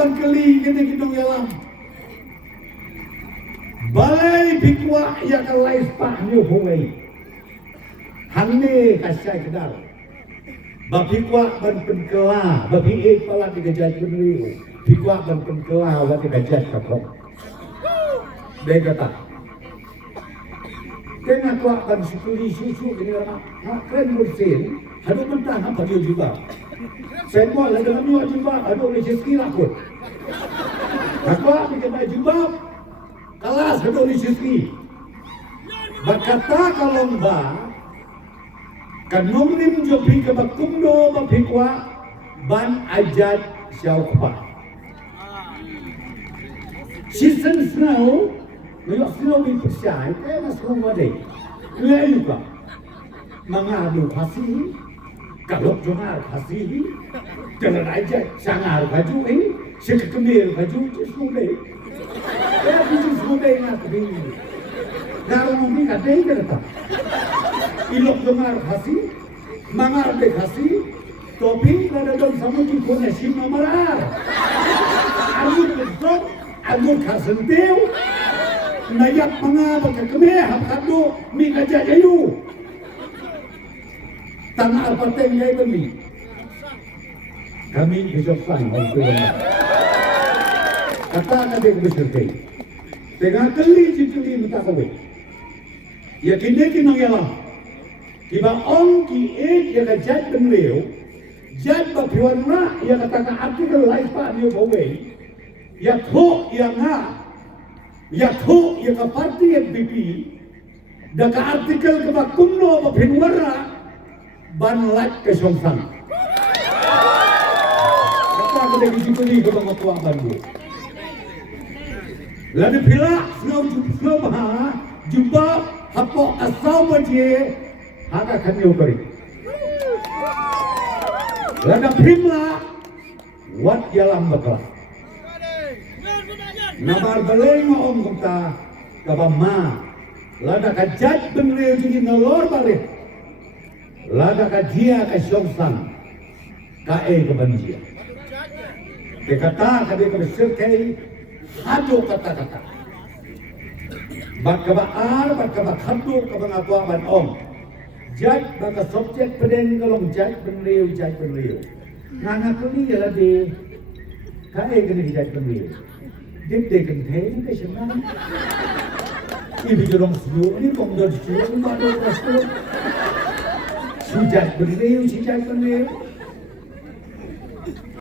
ban keli kena kidong yalam. Balai bikwa ya kalai spahnya hungai. Hanne kasai kedal. Bapikwa ban penkela, bapi pala digajat benriu. Bikwa ban penkela wa digajat kapok. Dia kata, kena kuat ban sikuli susu ini lama. Keren bersin, hadu mentah apa dia juga. Semua lagi dalam dua jubah, hadu rezeki lakut. Aku bikin jubah. Kelas hadu rezeki. Berkata kalau mbak kanunglim jobi ke bakumdo bapikwa ban ajat syaukhpa. Season snow, ngayok snow may persyay, kaya mas kumade. Ngayon ka, mangado kasi, kalok jongar kasi, jalan ajat, sangar kaju sekekemir kaju, snow kaya bising snow nga kabing. Garo mong katay ka na ta. Ilok jongar kasi, mangar de kasi, topi na doon sa mga kipon na simamarar. Armut besok, armut kasentil, nayak mga magkakami, hapkado, may kajajayu. Tanah alpateng ngay bali. Kami besok lang, magkulang. Kata na din besertay. Tengah keli matakawin. Ya kini kinong yalang. Iba ong ki ya kajat benleu, jat bapiwarna ya kata artikel lain pak dia bawa. Ya tho ya nga, ya tho ya ka parti FBP, da ka artikel ke bakumno bapinwarna banlat ke songsan. Kata ka lagi jikuli ke mga tua bandu. Lalu pila snow maha jumpa hapo asal baje haka kanyo kari. Lada primla wat yalam bakla. Nabar balay mo om kumta kabama. Lada kajat benleu jadi nolor balik. Lada kajia ka syongsan kae kebanjia. Dekata kabe kebeserkai hado kata-kata. Bakkabaar, bakkabakhabdo kabangakwaban om. Jaj baka subjek peden kalong jaj benleu. Ngana kuni yala de kae kene jaj benleu. Dip de kente ke senang. Ibi jorong siu ni pongdor siu ma do rasto. Si jaj benleu.